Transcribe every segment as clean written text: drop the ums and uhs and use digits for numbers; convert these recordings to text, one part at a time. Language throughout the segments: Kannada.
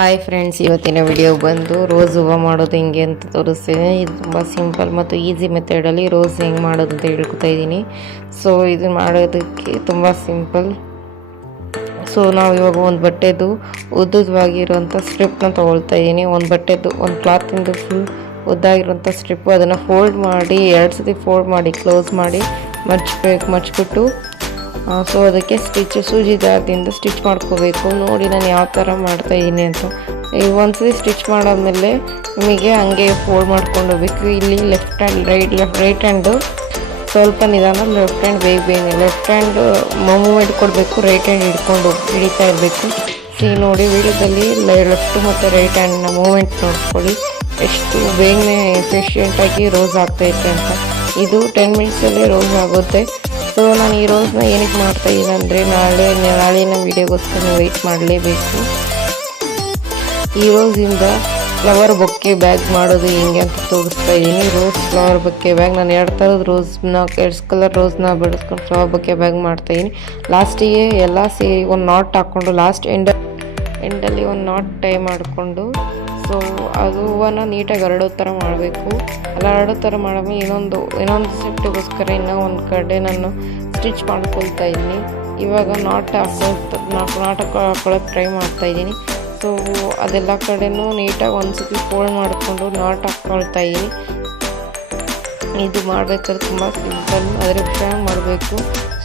ಹಾಯ್ ಫ್ರೆಂಡ್ಸ್, ಇವತ್ತಿನ ವಿಡಿಯೋ ಬಂದು ರೋಸ್ ಹೂವು ಮಾಡೋದು ಹೆಂಗೆ ಅಂತ ತೋರಿಸ್ತೀನಿ. ಇದು ತುಂಬ ಸಿಂಪಲ್ ಮತ್ತು ಈಸಿ ಮೆಥಡಲ್ಲಿ ರೋಸ್ ಹೆಂಗೆ ಮಾಡೋದು ಅಂತ ಹೇಳ್ಕೊತಾ ಇದ್ದೀನಿ. ಸೊ ಇದು ಮಾಡೋದಕ್ಕೆ ತುಂಬ ಸಿಂಪಲ್. ಸೊ ನಾವು ಇವಾಗ ಒಂದು ಬಟ್ಟೆದು ಉದ್ದವಾಗಿರುವಂಥ ಸ್ಟ್ರಿಪ್ನ ತೊಗೊಳ್ತಾ ಇದ್ದೀನಿ. ಒಂದು ಬಟ್ಟೆದು ಒಂದು ಕ್ಲಾತಿಂದು ಫುಲ್ ಉದ್ದಾಗಿರುವಂಥ ಸ್ಟ್ರಿಪ್ಪು, ಅದನ್ನು ಫೋಲ್ಡ್ ಮಾಡಿ 2 ಸತಿ ಫೋಲ್ಡ್ ಮಾಡಿ ಕ್ಲೋಸ್ ಮಾಡಿ ಮಚ್ಚಿಬಿಟ್ಟು ಸೊ ಅದಕ್ಕೆ ಸೂಜಿ ದಾರದಿಂದ ಸ್ಟಿಚ್ ಮಾಡ್ಕೋಬೇಕು. ನೋಡಿ ನಾನು ಯಾವ ಥರ ಮಾಡ್ತಾಯಿದ್ದೀನಿ ಅಂತ. ಈಗ ಒಂದ್ಸತಿ ಸ್ಟಿಚ್ ಮಾಡಾದ್ಮೇಲೆ ನಿಮಗೆ ಹಂಗೆ ಫೋಲ್ಡ್ ಮಾಡ್ಕೊಂಡು ಹೋಗ್ಬೇಕು. ಇಲ್ಲಿ ಲೆಫ್ಟ್ ಹ್ಯಾಂಡು ಸ್ವಲ್ಪ ನಿಧಾನ, ಲೆಫ್ಟ್ ಹ್ಯಾಂಡ್ ಬೇಗ ಲೆಫ್ಟ್ ಹ್ಯಾಂಡ್ ಮೂವ್ಮೆಂಟ್ ಕೊಡಬೇಕು, ರೈಟ್ ಹ್ಯಾಂಡ್ ಹಿಡಿತಾ ಇರಬೇಕು. ನೋಡಿ ವಿಡಿಯೋದಲ್ಲಿ ಲೆಫ್ಟ್ ಮತ್ತು ರೈಟ್ ಹ್ಯಾಂಡ್ನ ಮೂವ್ಮೆಂಟ್ ನೋಡ್ಕೊಳ್ಳಿ, ಎಷ್ಟು ಬೇಗನೆ ಎಫಿಷಿಯೆಂಟಾಗಿ ರೋಸ್ ಆಗ್ತೈತೆ ಅಂತ. ಇದು 10 ಮಿನಿಟ್ಸಲ್ಲಿ ರೋಸ್ ಆಗುತ್ತೆ. ಸೊ ನಾನು ಈ ರೋಸ್ನ ಏನಕ್ಕೆ ಮಾಡ್ತಾಯಿದ್ದೀನಿ ಅಂದರೆ ನಾಳಿನ ವೀಡಿಯೋಗೋಸ್ಕರ ವೆಯ್ಟ್ ಮಾಡಲೇಬೇಕು. ಈ ರೋಸಿಂದ ಫ್ಲವರ್ ಬೊಕ್ಕೆ ಬ್ಯಾಗ್ ಮಾಡೋದು ಹೆಂಗೆ ಅಂತ ತೋರಿಸ್ತಾ ಇದ್ದೀನಿ. ರೋಸ್ ಫ್ಲವರ್ ಬೊಕ್ಕೆ ಬ್ಯಾಗ್ ನಾನು 2 ಥರದ ರೋಸ್ನ 2 ಕಲರ್ ರೋಸ್ನ ಬೆಳೆಸ್ಕೊಂಡು ಫ್ಲವರ್ ಬೊಕ್ಕೆ ಬ್ಯಾಗ್ ಮಾಡ್ತಾಯಿದ್ದೀನಿ. ಲಾಸ್ಟಿಗೆ ಎಲ್ಲ ಸೇರಿ ಒಂದು ನಾಟ್ ಹಾಕ್ಕೊಂಡು ಲಾಸ್ಟ್ ಎಂಡಲ್ಲಿ ಒಂದು ನಾಟ್ ಟೈ ಮಾಡಿಕೊಂಡು ಸೊ ಅದು ಹೂವನ್ನ ನೀಟಾಗಿ ಹರಡೋ ಥರ ಮಾಡಬೇಕು. ಅಲ್ಲ ಹರಡೋ ಥರ ಮಾಡಾದ್ಮೇಲೆ ಇನ್ನೊಂದು ಸೆಟ್ಟಿಗೋಸ್ಕರ ಇನ್ನೂ ಒಂದು ಕಡೆ ನಾನು ಸ್ಟಿಚ್ ಮಾಡ್ಕೊಳ್ತಾ ಇದ್ದೀನಿ. ಇವಾಗ ನಾಟ್ ಹಾಕೊಳ್ಳೋಕೆ ಟ್ರೈ ಮಾಡ್ತಾಯಿದ್ದೀನಿ. ಸೊ ಅದೆಲ್ಲ ಕಡೆನೂ ನೀಟಾಗಿ ಒಂದು ಸತಿ ಫೋಲ್ಡ್ ಮಾಡಿಕೊಂಡು ನಾಟ್ ಹಾಕ್ಕೊಳ್ತಾ ಇದ್ದೀನಿ. ಇದು ಮಾಡಬೇಕಾದ್ರೆ ತುಂಬ ಸಿಂಪಲ್, ಆದರೆ ಹುಷಾರಾಗಿ ಮಾಡಬೇಕು.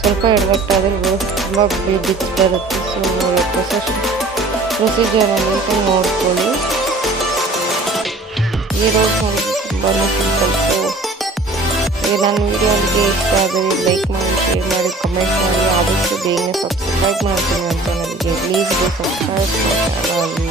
ಸ್ವಲ್ಪ ಎಡಗಟ್ಟಾದರೆ ರೋಸ್ ತುಂಬ ಬಿಚ್ಚಿ ಬರುತ್ತೆ. ಸೊ ಪ್ರೊಸೀಜರನ್ನು ನೋಡ್ಕೊಳ್ಳಿ. ಈ ರೋಸ್ ಮಾಡೋದು ತುಂಬಾ ಸಿಂಪಲ್. ಸೊ ನನ್ನ ವಿಡಿಯೋ ನಿಮಗೆ ಇಷ್ಟ ಆದರೆ ಲೈಕ್ ಮಾಡಿ, ಶೇರ್ ಮಾಡಿ, ಕಮೆಂಟ್ ಮಾಡಿ. ಆದಷ್ಟು ಬೇಗನೆ ಸಬ್ಸ್ಕ್ರೈಬ್ ಮಾಡ್ತೀನಿ ಅಂತ ನನಗೆ ಪ್ಲೀಸ್ ಸಬ್ಸ್ಕ್ರೈಬ್ ಮಾಡಿ.